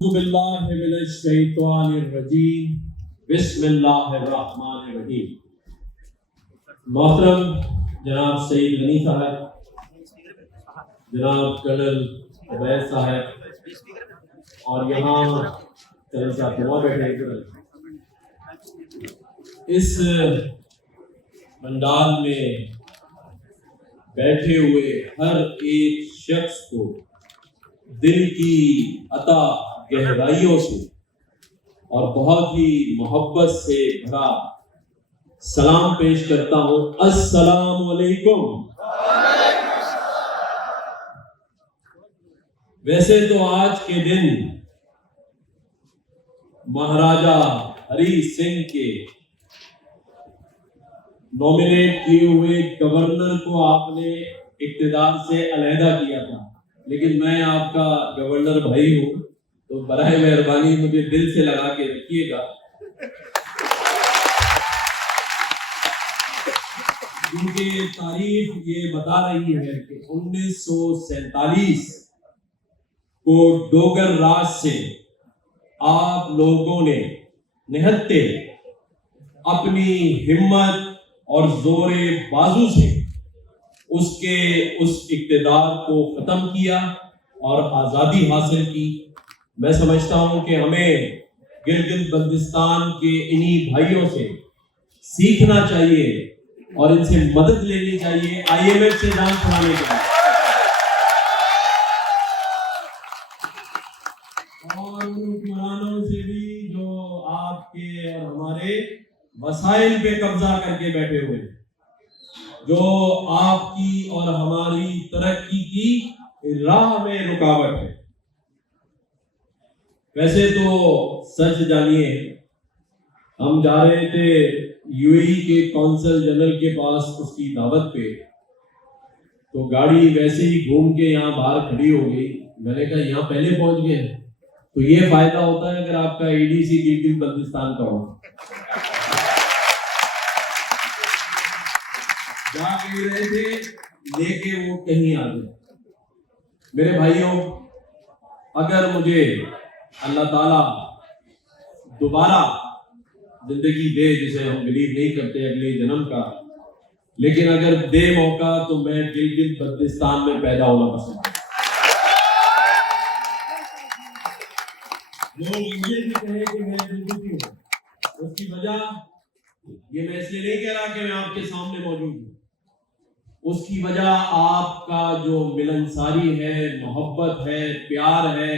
باللہ من الشیطان الرجیم بسم اللہ الرحمن الرحیم۔ محترم جناب سعید غنی صاحب، جناب کرنل عبید صاحب اور یہاں کرنل صاحب جمع بیٹھے ہیں، اس پنڈال میں بیٹھے ہوئے ہر ایک شخص کو دل کی عطا گہرائیوں سے اور بہت ہی محبت سے بھرا سلام پیش کرتا ہوں۔ السلام علیکم۔ ویسے تو آج کے دن مہاراجا ہری سنگھ کے نومینیٹ کیے ہوئے گورنر کو آپ نے اقتدار سے علیحدہ کیا تھا، لیکن میں آپ کا گورنر بھائی ہوں تو برائے مہربانی مجھے دل سے لگا کے رکھیے گا، کیونکہ تاریخ یہ بتا رہی ہے کہ 1947 کو ڈوگر راج سے آپ لوگوں نے نہتے اپنی ہمت اور زور بازو سے اس اقتدار کو ختم کیا اور آزادی حاصل کی۔ میں سمجھتا ہوں کہ ہمیں گلگت بلتستان کے انہی بھائیوں سے سیکھنا چاہیے اور ان سے مدد لینی چاہیے IMF سے جان چھڑانے کے لیے، اور ان حکمرانوں سے بھی جو آپ کے اور ہمارے وسائل پہ قبضہ کر کے بیٹھے ہوئے ہیں، جو آپ کی اور ہماری ترقی کی راہ میں رکاوٹ ہے۔ ویسے تو سچ جانیے، ہم جا رہے تھے UAE کے کونسل جنرل کے پاس اس کی دعوت پہ، تو گاڑی ویسے ہی گھوم کے یہاں باہر کھڑی ہو گئی۔ میں نے کہا یہاں پہلے پہنچ گئے، تو یہ فائدہ ہوتا ہے اگر آپ کا ADC گلگت بلتستان کا ہو۔ جا کہیں رہے تھے لے کے وہ کہیں آ گئے۔ میرے بھائیوں، اگر مجھے اللہ تعالیٰ دوبارہ زندگی دے، جسے ہم بلیو نہیں کرتے اگلے جنم کا، لیکن اگر دے موقع تو میں گلگت بلتستان میں پیدا ہونا پسند کروں۔ لوگ یہ بھی کہیں کہ میں گلگتی ہوں، اس کی وجہ یہ میں اس لیے نہیں کہہ رہا کہ میں آپ کے سامنے موجود ہوں، اس کی وجہ آپ کا جو ملنساری ہے، محبت ہے، پیار ہے،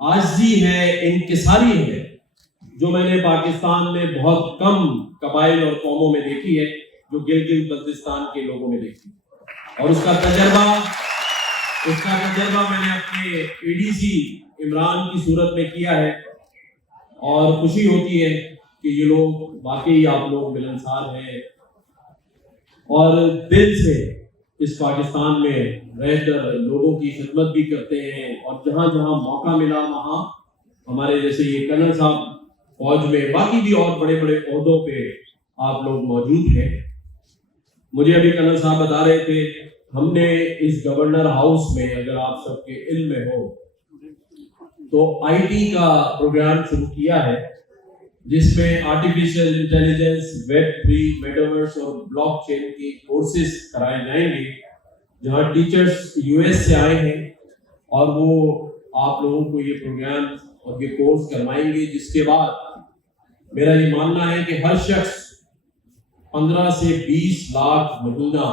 عاجزی ہے، انکساری ہے، جو میں نے پاکستان میں بہت کم قبائل اور قوموں میں دیکھی ہے، جو گلگت بلتستان کے لوگوں میں دیکھی ہے۔ اور اس کا تجربہ میں نے اپنے ADC عمران کی صورت میں کیا ہے، اور خوشی ہوتی ہے کہ یہ لوگ واقعی آپ لوگ ملنسار ہیں اور دل سے اس پاکستان میں رہ کر لوگوں کی خدمت بھی کرتے ہیں، اور جہاں جہاں موقع ملا وہاں ہمارے جیسے یہ کرنل صاحب فوج میں، باقی بھی اور بڑے بڑے عہدوں پہ آپ لوگ موجود ہیں۔ مجھے ابھی کرنل صاحب بتا رہے تھے، ہم نے اس گورنر ہاؤس میں، اگر آپ سب کے علم میں ہو تو IT کا پروگرام شروع کیا ہے، جس میں آرٹیفیشل انٹیلیجنس، Web3، میٹاورس اور بلاک چین کی کورسز کرائے جائیں گے، جہاں ٹیچرز US سے آئے ہیں اور وہ آپ لوگوں کو یہ پروگرام اور یہ کورس کروائیں گے، جس کے بعد میرا یہ ماننا ہے کہ ہر شخص 15 سے 20 لاکھ مہینہ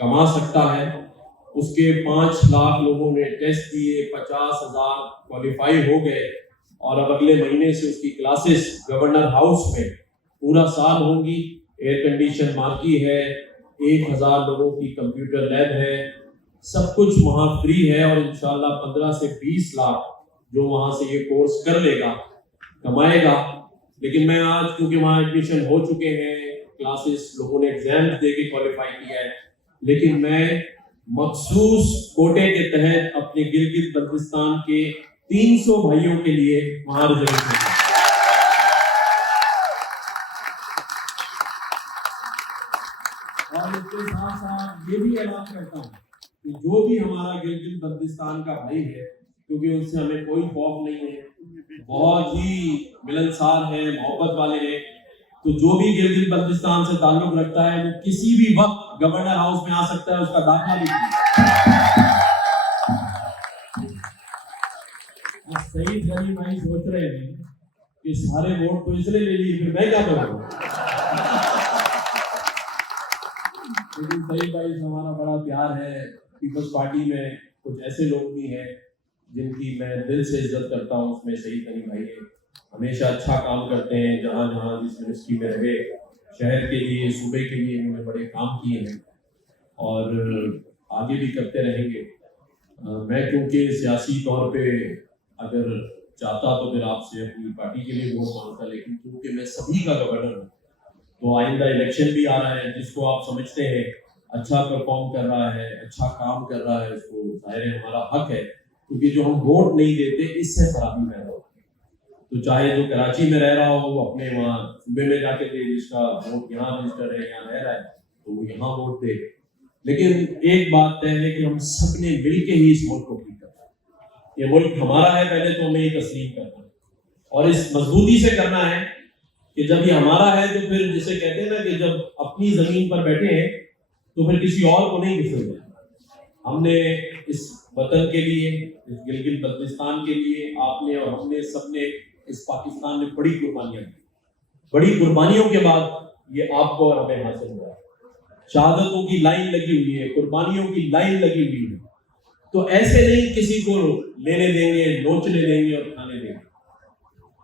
کما سکتا ہے۔ اس کے 5 لاکھ لوگوں نے ٹیسٹ دیے، 50,000 کوالیفائی ہو گئے، اور اب اگلے مہینے سے اس کی کلاسز گورنر ہاؤس میں پورا سال ہوں گی۔ ایئر کنڈیشن مارکی ہے، 1000 لوگوں کی کمپیوٹر لیب ہے، سب کچھ وہاں فری ہے، اور انشاءاللہ 15 سے 20 لاکھ جو وہاں سے یہ کورس کر لے گا کمائے گا۔ لیکن میں آج کیونکہ وہاں ایڈمیشن ہو چکے ہیں، کلاسز لوگوں نے ایگزامز دے کے کوالیفائی کیا ہے، لیکن میں مخصوص کوٹے کے تحت اپنے گلگت بلتستان کے 300 بھائیوں کے لیے وہاں ریزرویشن اور اس کے ساتھ ساتھ یہ بھی اعلان کرتا ہوں کہ جو بھی ہمارا گلگت بلتستان کا بھائی ہے کیونکہ ان سے ہمیں کوئی خوف نہیں ہے, بہت ہی ملنسار ہیں, محبت والے ہیں. تو جو بھی گلگت بلتستان سے تعلق رکھتا ہے وہ کسی بھی وقت گورنر ہاؤس میں آ سکتا ہے, اس کا داخلہ بھی. سعید غنی بھائی سوچ رہے ہیں کہ سارے ووٹ تو اس نے لے لیے, پھر میں کیا کروں. لیکن سعید بھائی سے ہمارا بڑا پیار ہے. پیپلز پارٹی میں کچھ ایسے لوگ بھی ہیں جن کی میں دل سے عزت کرتا ہوں, اس میں سعید غنی بھائی ہیں. ہمیشہ اچھا کام کرتے ہیں, جہاں جہاں جس منسٹری میں رہے, شہر کے لیے, صوبے کے لیے انہوں نے بڑے کام کیے ہیں اور آگے بھی کرتے رہیں گے. میں کیونکہ سیاسی طور پہ اگر چاہتا تو پھر آپ سے اپنی پارٹی کے لیے ووٹ مانگتا, لیکن کیونکہ میں سبھی کا گورنر ہوں تو آئندہ الیکشن بھی آ رہا ہے, جس کو آپ سمجھتے ہیں اچھا پرفارم کر رہا ہے, اچھا کام کر رہا ہے, اس کو ظاہر ہے ہمارا حق ہے, کیونکہ جو ہم ووٹ نہیں دیتے اس سے خرابی پیدا ہوتی ہے. تو چاہے جو کراچی میں رہ رہا ہو وہ اپنے وہاں صوبے میں جا کے دے, جس کا ووٹ یہاں رجسٹر ہے, یہاں رہ رہا ہے تو وہ یہاں ووٹ دے. لیکن ایک بات طے ہے کہ ہم سب نے مل کے ہی اس ملک کو ٹھیک کرنا ہے. یہ ملک ہمارا ہے, پہلے تو ہمیں یہ تسلیم کرنا ہے اور اس مضبوطی سے کرنا ہے کہ جب یہ ہمارا ہے تو پھر جسے کہتے ہیں نا کہ جب اپنی زمین پر بیٹھے ہیں تو پھر کسی اور کو نہیں گھسیں گے. ہم نے اس وطن کے لیے, اس گلگت بلتستان کے لیے, آپ نے اور ہم نے سب نے, اس پاکستان میں بڑی قربانیاں دی. بڑی قربانیوں کے بعد یہ آپ کو اور ہمیں حاصل ہوا. شہادتوں کی لائن لگی ہوئی ہے, قربانیوں کی لائن لگی ہوئی ہے. تو ایسے نہیں کسی کو لینے دیں گے, نوچنے دیں گے اور کھانے دیں گے.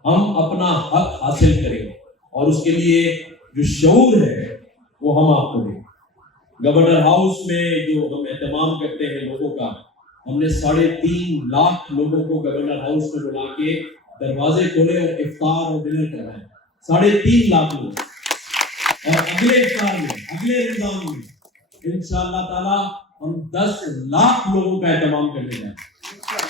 ہم اپنا حق حاصل کریں گے اور اس کے لیے جو شعور ہے وہ ہم آپ کو دیں. گورنر ہاؤس میں جو ہم اہتمام کرتے ہیں لوگوں کا, ہم نے 3.5 لاکھ لوگوں کو گورنر ہاؤس میں بلا کے دروازے کھولے اور افطار اور ڈنر کرایا. 3.5 لاکھ لوگ. اور اگلے افطار میں, اگلے رمضان میں انشاءاللہ تعالی ہم 10 لاکھ لوگوں کا اہتمام کرنے جائیں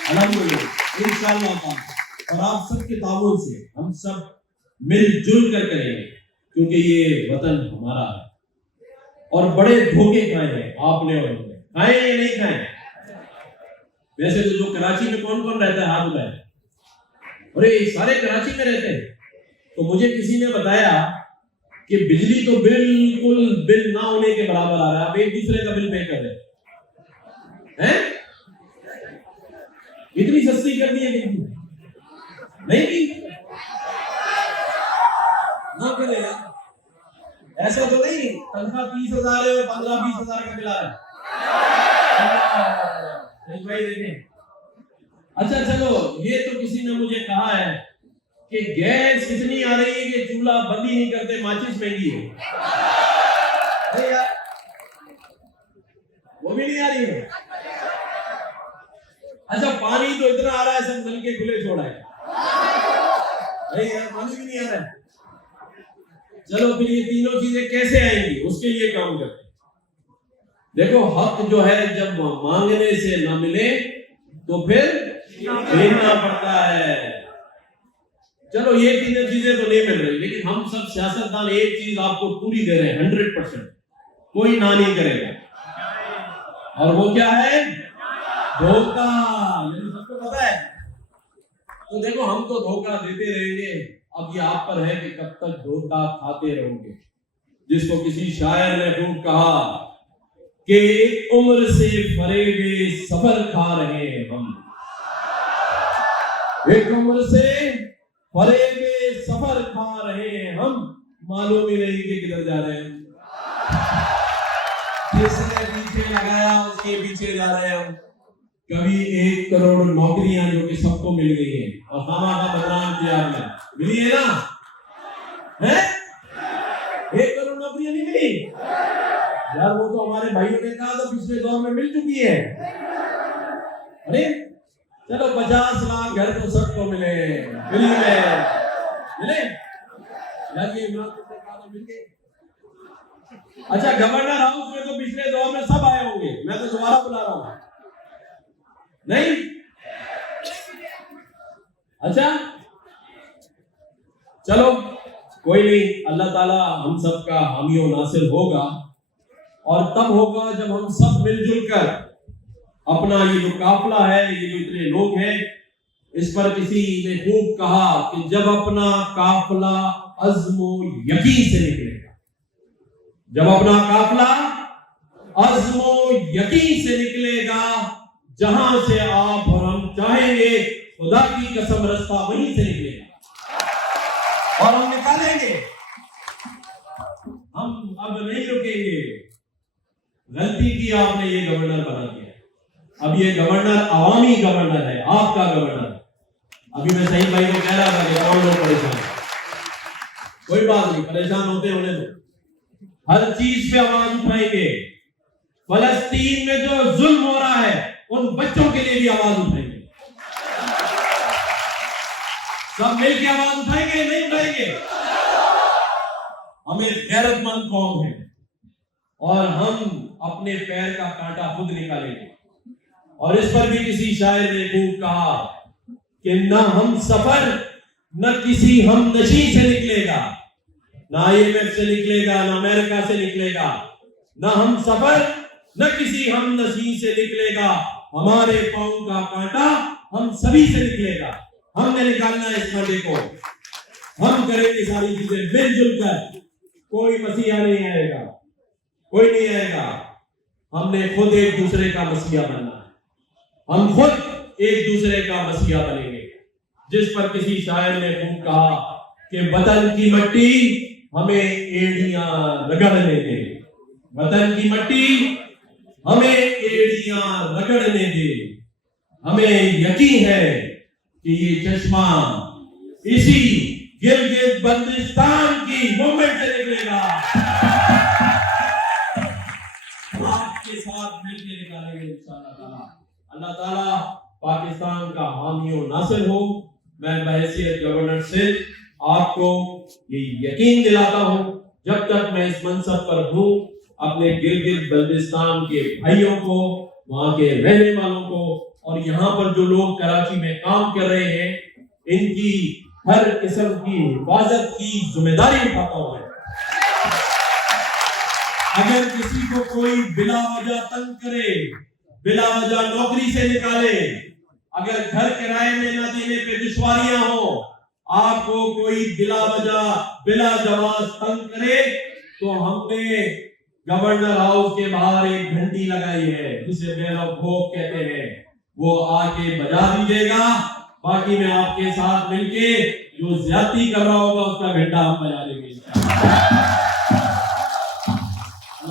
الحمدللہ انشاءاللہ تعالی. اور آپ سب کے تعاون سے ہم سب مل جل کر کریں گے, کیونکہ یہ وطن ہمارا ہے. اور بڑے دھوکے کھائے ہیں آپ نے اور ہم نے, کھائے یا نہیں کھائے؟ ویسے تو جو کراچی میں کون کون رہتا ہے ہاتھ اٹھائے. ارے سارے کراچی میں رہتے ہیں. تو مجھے کسی نے بتایا کہ بجلی تو بالکل بل نہ ہونے کے برابر آ رہا ہے, آپ ایک دوسرے کا بل پے کر رہے ہیں. اتنی سستی کر دی ہے نہیں کی نہ کرے یار. ایسا تو نہیں تنخواہ 30,000 ہے اور 15-20,000 کا بل آ رہا ہے. اچھا چلو, یہ تو کسی نے مجھے کہا ہے کہ گیس اتنی آ رہی ہے کہ چولہا بند ہی نہیں کرتے, ماچس مہنگی ہے. نہیں یار وہ بھی نہیں آ رہی ہے. اچھا پانی تو اتنا آ رہا ہے سب نل کے کھلے چھوڑا ہے. نہیں یار پانی بھی نہیں آ رہا ہے. چلو پھر یہ تینوں چیزیں کیسے آئیں گی, اس کے لیے کام کرتے ہیں. دیکھو حق جو ہے جب مانگنے سے نہ ملے تو پھر دینا پڑتا ہے. چلو یہ تینوں چیزیں تو نہیں مل رہی, لیکن ہم سب سیاستدان ایک چیز آپ کو پوری دے رہے ہیں 100%, کوئی نہ نہیں کرے گا. اور وہ کیا ہے؟ دھوکہ. سب کو پتا ہے. تو دیکھو ہم تو دھوکہ دیتے رہیں گے, اب یہ آپ پر ہے کہ کب تک دھوکہ کھاتے رہو گے. جس کو کسی شاعر نے خوب کہا کہ ایک عمر سے فریب سفر کھا رہے ہیں ہم, ایک عمر سے فریب سفر کھا رہے ہیں ہم, معلوم ہی نہیں کہ کدھر جا رہے ہیں. جس نے پیچھے لگایا اس کے پیچھے جا رہے ہیں ہم. کبھی 1 کروڑ نوکریاں جو کہ سب کو مل گئی ہیں اور خامہ کا بدنام کیا آپ نے, ملی ہے نا؟ 1 کروڑ نوکریاں نہیں ملی یار, وہ تو ہمارے بھائیوں نے کہا تو پچھلے دور میں مل چکی ہے. ارے چلو 50 لاکھ گھر تو سب کو ملے, ملی ملے یار, یہ عمران نے کہا تو مل گئے. اچھا گورنر ہاؤس میں تو پچھلے دور میں سب آئے ہوں گے, میں تو دوبارہ بلا رہا ہوں. نہیں اچھا چلو کوئی نہیں, اللہ تعالیٰ ہم سب کا حامی و ناصر ہوگا. اور تب ہوگا جب ہم سب مل جل کر اپنا یہ جو قافلہ ہے، یہ جو اتنے لوگ ہیں، اس پر کسی نے خوب کہا کہ جب اپنا قافلہ عزم و یقین سے نکلے گا، جب اپنا قافلہ عزم و یقین سے نکلے گا، جہاں سے آپ اور ہم چاہیں گے، خدا کی قسم رستہ وہیں سے نکلے گا اور ہم نکالیں گے، ہم اب نہیں رکیں گے۔ غلطی کی آپ نے یہ گورنر بنا دیا، اب یہ گورنر عوامی گورنر ہے، آپ کا گورنر ہے۔ ابھی میں صحیح بھائی کو کہہ رہا تھا کہ کون لوگ پریشان ہیں، کوئی بات نہیں، پریشان ہوتے ہونے دو، ہر چیز پہ آواز اٹھائیں گے۔ فلسطین میں جو ظلم ہو رہا ہے، ان بچوں کے لیے بھی آواز اٹھائیں گے، سب مل کے آواز اٹھائیں گے، نہیں اٹھائیں گے؟ ہم ایک غیرت مند قوم ہیں اور ہم اپنے پیر کا کانٹا خود نکالیں گے۔ اور اس پر بھی کسی شاعر نے خوب کہا کہ نہ ہم سفر نہ کسی ہم نشیں سے نکلے گا، نہ IMF سے نکلے گا، نہ امریکہ سے نکلے گا، نہ ہم سفر نہ کسی ہم نشیں سے نکلے گا، ہمارے پاؤں کا کانٹا ہم سبھی سے نکلے گا۔ ہم نے نکالنا ہے اس کانٹے کو، ہم کریں گے ساری چیزیں مل جل کر، کوئی مسیحا نہیں آئے گا، کوئی نہیں آئے گا، ہم نے خود ایک دوسرے کا مسیحا بننا ہے، ہم خود ایک دوسرے کا مسیحا بنیں گے۔ جس پر کسی شاعر نے خوب کہا کہ وطن کی مٹی ہمیں ایڑیاں رگڑنے دے، وطن کی مٹی ہمیں ایڑیاں رگڑنے دے، ہمیں یقین ہے کہ یہ چشمہ اسی گلگت بلتستان کی موومنٹ سے نکلے گا، آپ کے ساتھ مل کے نکالیں گے انشاءاللہ تعالیٰ۔ اللہ تعالیٰ پاکستان کا حامی و ناصر ہو۔ میں بحیثیت گورنر سندھ آپ کو یہ یقین دلاتا ہوں، جب تک میں اس منصب پر ہوں، اپنے گلگت بلتستان کے بھائیوں کو، وہاں کے رہنے والوں کو، اور یہاں پر جو لوگ کراچی میں کام کر رہے ہیں، ان کی ہر قسم کی حفاظت کی ذمہ داری اٹھاتا ہوں۔ اگر کسی کو کوئی بلا وجہ تنگ کرے، بلا وجہ نوکری سے نکالے، اگر گھر کرائے میں نہ دینے پہ دشواریاں ہوں، آپ کو کوئی بلا وجہ بلا جواز تنگ کرے، تو ہم نے گورنر ہاؤس کے باہر ایک گھنٹی لگائی ہے جسے بیل آف ہوپ کہتے ہیں، وہ آ کے بجا دیجیے گا، باقی میں آپ کے ساتھ مل کے جو زیادتی کر رہا ہوگا اس کا گھنٹا ہم بجا لیں گے۔